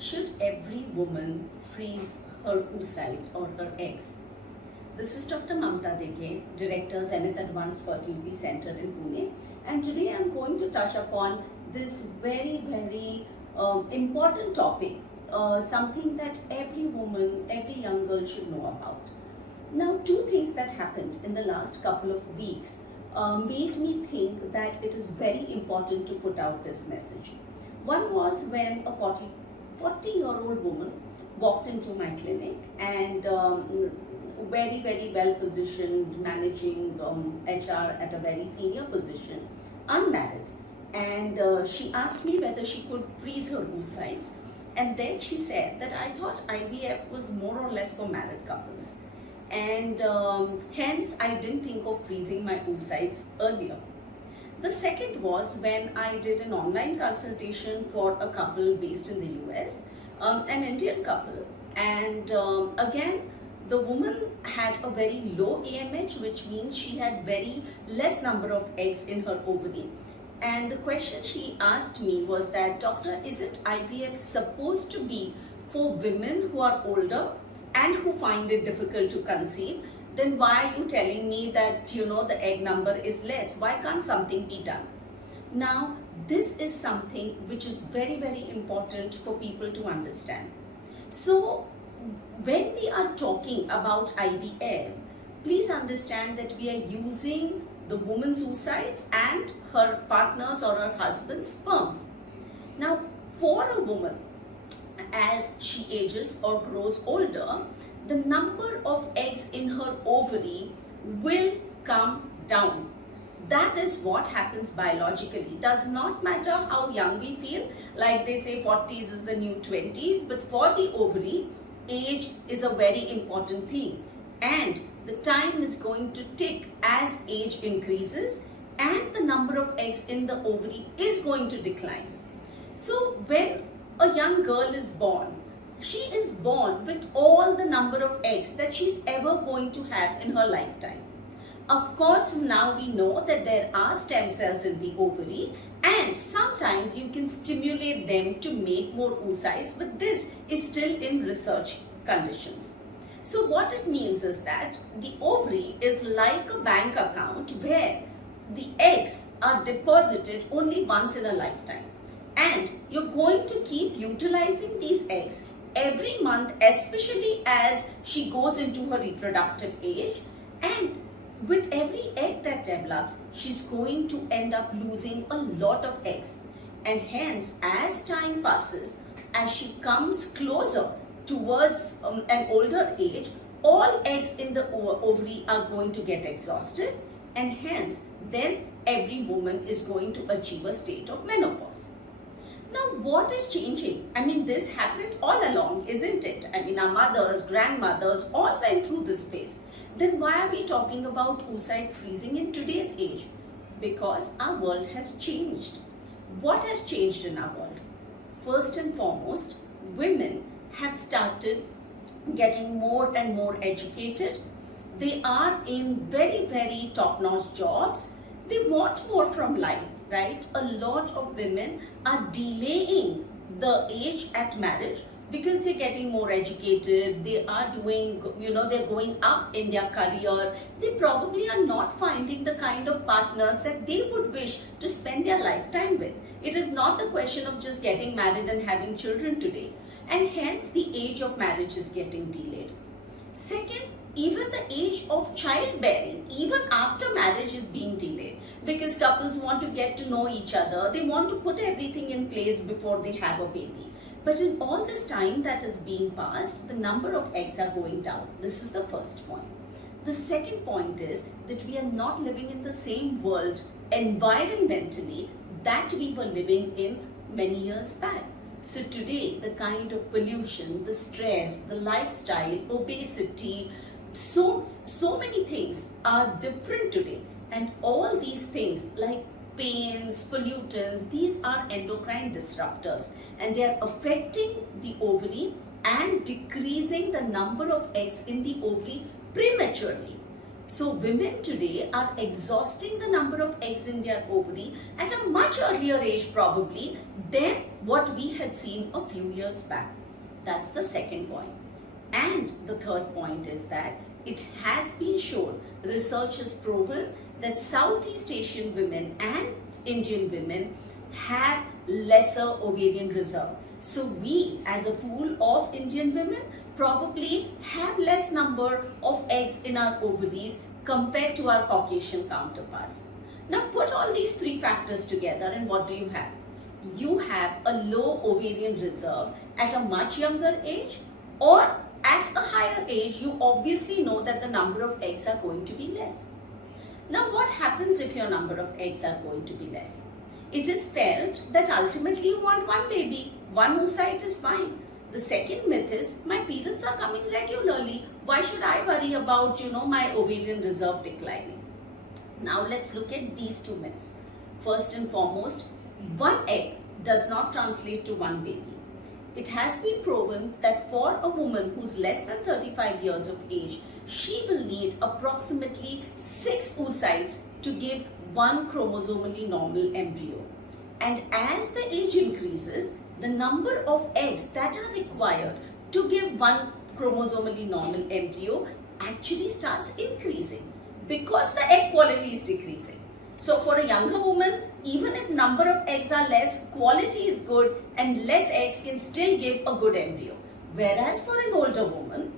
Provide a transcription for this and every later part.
Should every woman freeze her oocytes or her eggs? This is Dr. Mamta Deke, Director, Xenith Advanced Fertility Center in Pune, and today I'm going to touch upon this very important topic, something that every woman, every young girl should know about. Now, two things that happened in the last couple of weeks made me think that it is very important to put out this message. One was when a 40-year-old woman walked into my clinic and very well positioned, managing HR at a very senior position, unmarried, and she asked me whether she could freeze her oocytes, and then she said that I thought IVF was more or less for married couples, and hence I didn't think of freezing my oocytes earlier. The second was when I did an online consultation for a couple based in the US, an Indian couple, and again the woman had a very low AMH, which means she had very less number of eggs in her ovary. And the question she asked me was that, doctor, isn't IVF supposed to be for women who are older and who find it difficult to conceive? Then why are you telling me that, the egg number is less? Why can't something be done? Now, this is something which is very important for people to understand. So, when we are talking about IVF, please understand that we are using the woman's oocytes and her partner's or her husband's sperms. Now, for a woman, as she ages or grows older, the number of eggs in her ovary will come down. That is what happens biologically. It does not matter how young we feel, like they say 40s is the new 20s, but for the ovary, age is a very important thing. And the time is going to tick as age increases and the number of eggs in the ovary is going to decline. So when a young girl is born, she is born with all the number of eggs that she's ever going to have in her lifetime. Of course, now we know that there are stem cells in the ovary and sometimes you can stimulate them to make more oocytes, but this is still in research conditions. So what it means is that the ovary is like a bank account where the eggs are deposited only once in a lifetime. And you're going to keep utilizing these eggs every month, especially as she goes into her reproductive age. And with every egg that develops, she's going to end up losing a lot of eggs. And hence, as time passes, as she comes closer towards an older age, all eggs in the ovary are going to get exhausted. And hence, then every woman is going to achieve a state of menopause. Now, what is changing? I mean, this happened all along, isn't it? I mean, our mothers, grandmothers all went through this phase. Then why are we talking about oocyte freezing in today's age? Because our world has changed. What has changed in our world? First and foremost, women have started getting more and more educated. They are in very top-notch jobs. They want more from life, right? A lot of women are delaying the age at marriage because they're getting more educated, they are doing, they're going up in their career. They probably are not finding the kind of partners that they would wish to spend their lifetime with. It is not the question of just getting married and having children today. And hence the age of marriage is getting delayed. Second, even the age of childbearing, even after marriage, is being delayed because couples want to get to know each other. They want to put everything in place before they have a baby. But in all this time that is being passed, the number of eggs are going down. This is the first point. The second point is that we are not living in the same world environmentally that we were living in many years back. So today, the kind of pollution, the stress, the lifestyle, obesity, so many things are different today. And all these things like pains, pollutants, these are endocrine disruptors and they are affecting the ovary and decreasing the number of eggs in the ovary prematurely. So women today are exhausting the number of eggs in their ovary at a much earlier age probably than what we had seen a few years back. That's the second point. And the third point is that it has been shown, research has proven that Southeast Asian women and Indian women have lesser ovarian reserve. So we as a pool of Indian women probably have less number of eggs in our ovaries compared to our Caucasian counterparts. Now put all these three factors together and what do you have? You have a low ovarian reserve at a much younger age, or at a higher age you obviously know that the number of eggs are going to be less. Now what happens if your number of eggs are going to be less? It is felt that ultimately you want one baby, one oocyte is fine. The second myth is my periods are coming regularly. Why should I worry about my ovarian reserve declining? Now let's look at these two myths. First and foremost, one egg does not translate to one baby. It has been proven that for a woman who's less than 35 years of age, she will need approximately 6 oocytes to give one chromosomally normal embryo. And as the age increases, the number of eggs that are required to give one chromosomally normal embryo actually starts increasing because the egg quality is decreasing. So for a younger woman, even if number of eggs are less, quality is good and less eggs can still give a good embryo. Whereas for an older woman,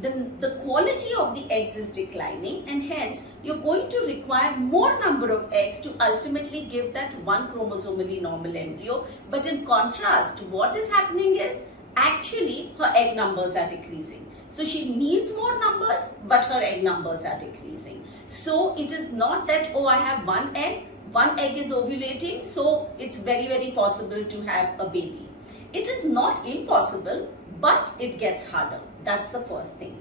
the quality of the eggs is declining and hence you're going to require more number of eggs to ultimately give that one chromosomally normal embryo. But in contrast, what is happening is actually her egg numbers are decreasing. So she needs more numbers, but her egg numbers are decreasing. So it is not that, oh, I have one egg is ovulating, so it's very, very possible to have a baby. It is not impossible, but it gets harder. That's the first thing.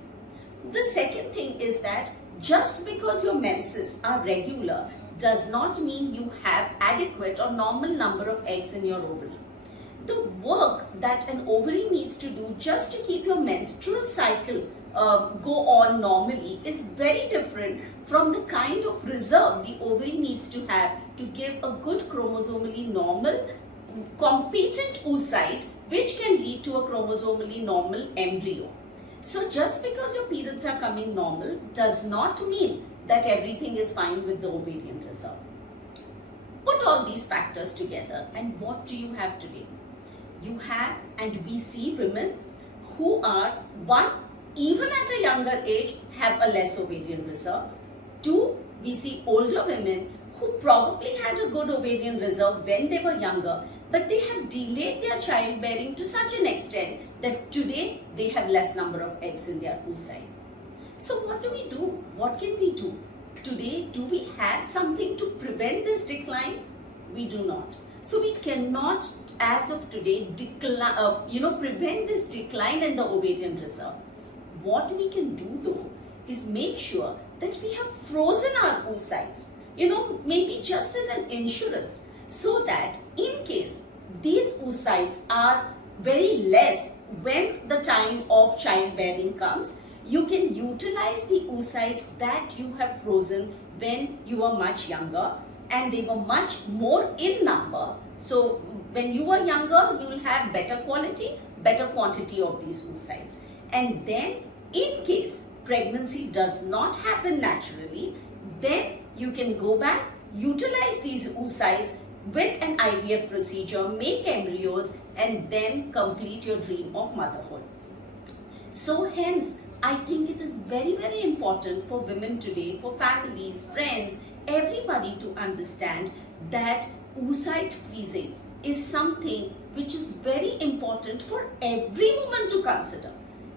The second thing is that just because your menses are regular does not mean you have adequate or normal number of eggs in your ovary. The work that an ovary needs to do just to keep your menstrual cycle go on normally is very different from the kind of reserve the ovary needs to have to give a good chromosomally normal competent oocyte which can lead to a chromosomally normal embryo. So just because your periods are coming normal does not mean that everything is fine with the ovarian reserve. Put all these factors together and what do you have today? You have, and we see women who are, one, even at a younger age have a less ovarian reserve. Two, we see older women who probably had a good ovarian reserve when they were younger, but they have delayed their childbearing to such an extent that today they have less number of eggs in their oocyte. So what do we do? What can we do? Today, do we have something to prevent this decline? We do not. So we cannot, as of today, prevent this decline in the ovarian reserve. What we can do though is make sure that we have frozen our oocytes, maybe just as an insurance, so that in case these oocytes are very less when the time of childbearing comes, you can utilize the oocytes that you have frozen when you were much younger and they were much more in number. So when you are younger, you will have better quality, better quantity of these oocytes. And then in case pregnancy does not happen naturally, then you can go back, utilize these oocytes with an IVF procedure, make embryos and then complete your dream of motherhood. So hence, I think it is very, very important for women today, for families, friends, everybody to understand that oocyte freezing is something which is very important for every woman to consider.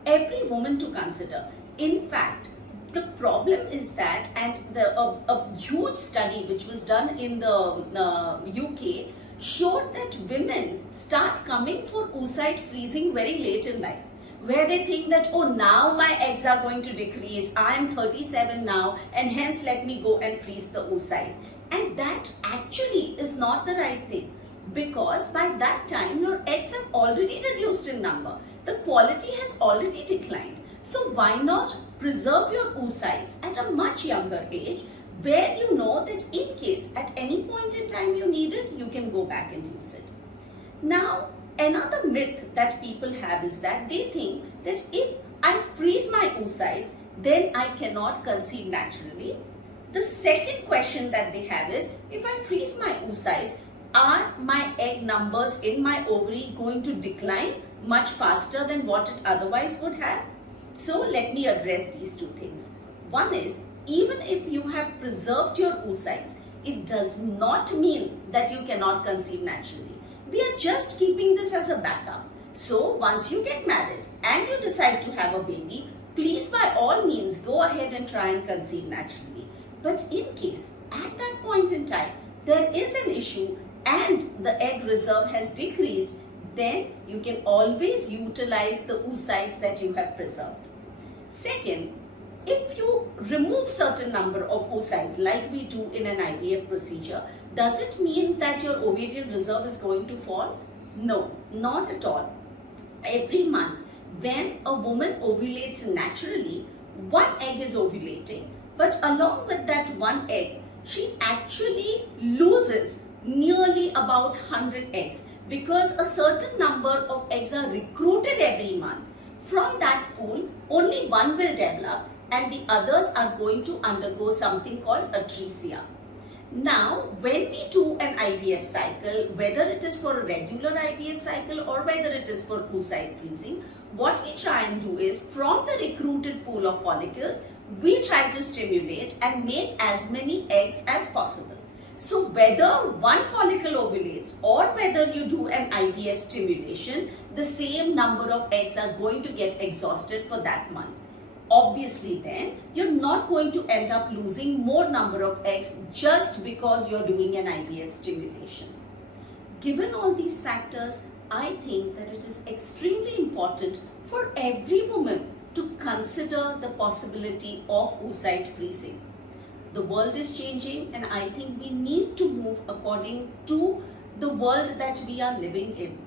Every woman to consider. In fact, the problem is that, and a huge study which was done in the UK showed that women start coming for oocyte freezing very late in life, where they think that, oh, now my eggs are going to decrease, I am 37 now and hence let me go and freeze the oocyte. And that actually is not the right thing, because by that time your eggs have already reduced in number. The quality has already declined. So why not preserve your oocytes at a much younger age, where you know that in case at any point in time you need it, you can go back and use it. Now, another myth that people have is that they think that if I freeze my oocytes, then I cannot conceive naturally. The second question that they have is, if I freeze my oocytes, are my egg numbers in my ovary going to decline much faster than what it otherwise would have? So let me address these two things. One is, even if you have preserved your oocytes, it does not mean that you cannot conceive naturally. We are just keeping this as a backup. So once you get married and you decide to have a baby, please by all means go ahead and try and conceive naturally. But in case at that point in time there is an issue and the egg reserve has decreased, then you can always utilize the oocytes that you have preserved. Second, if you remove certain number of oocytes like we do in an IVF procedure, does it mean that your ovarian reserve is going to fall? No, not at all. Every month when a woman ovulates naturally, one egg is ovulating, but along with that one egg, she actually loses nearly about 100 eggs, because a certain number of eggs are recruited every month. From that pool, only one will develop and the others are going to undergo something called atresia. Now, when we do an IVF cycle, whether it is for a regular IVF cycle or whether it is for oocyte freezing, what we try and do is, from the recruited pool of follicles, we try to stimulate and make as many eggs as possible. So whether one follicle ovulates or whether you do an IVF stimulation, the same number of eggs are going to get exhausted for that month. Obviously then, you're not going to end up losing more number of eggs just because you're doing an IVF stimulation. Given all these factors, I think that it is extremely important for every woman to consider the possibility of oocyte freezing. The world is changing and I think we need to move according to the world that we are living in.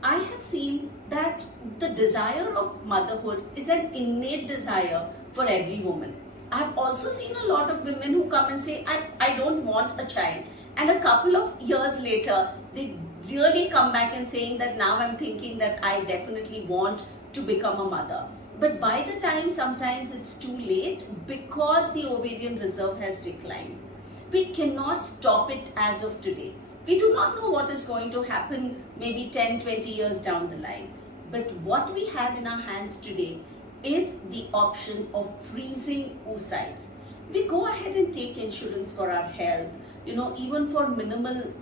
I have seen that the desire of motherhood is an innate desire for every woman. I have also seen a lot of women who come and say, I don't want a child. And a couple of years later, they really come back and saying that now I'm thinking that I definitely want to become a mother. But by the time sometimes it's too late because the ovarian reserve has declined. We cannot stop it as of today. We do not know what is going to happen maybe 10, 20 years down the line. But what we have in our hands today is the option of freezing oocytes. We go ahead and take insurance for our health, even for minimal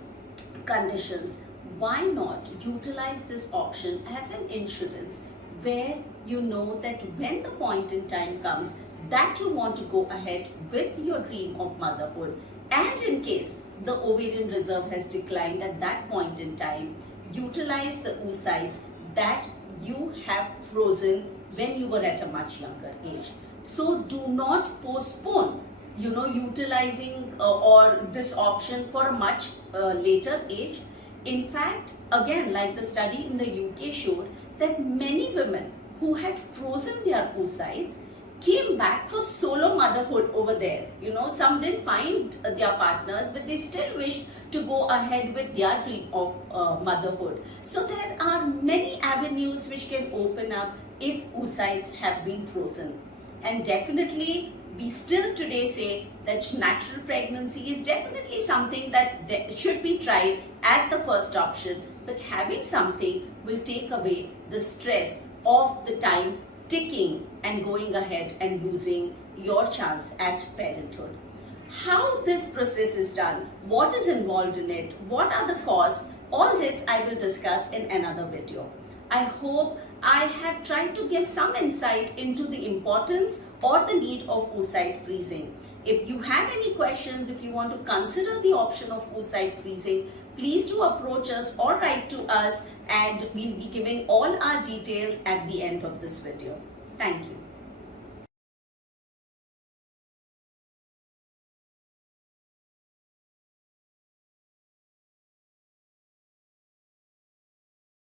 conditions. Why not utilize this option as an insurance where you know that when the point in time comes that you want to go ahead with your dream of motherhood, and in case the ovarian reserve has declined at that point in time, utilize the oocytes that you have frozen when you were at a much younger age. So do not postpone utilizing or this option for a much later age. In fact, again, like the study in the UK showed, that many women who had frozen their oocytes came back for solo motherhood over there. Some didn't find their partners, but they still wished to go ahead with their dream of motherhood. So there are many avenues which can open up if oocytes have been frozen. And definitely, we still today say that natural pregnancy is definitely something that should be tried as the first option, but having something will take away the stress of the time ticking and going ahead and losing your chance at parenthood. How this process is done, what is involved in it, what are the costs, all this I will discuss in another video. I hope I have tried to give some insight into the importance or the need of oocyte freezing. If you have any questions, if you want to consider the option of oocyte freezing, please do approach us or write to us, and we'll be giving all our details at the end of this video. Thank you.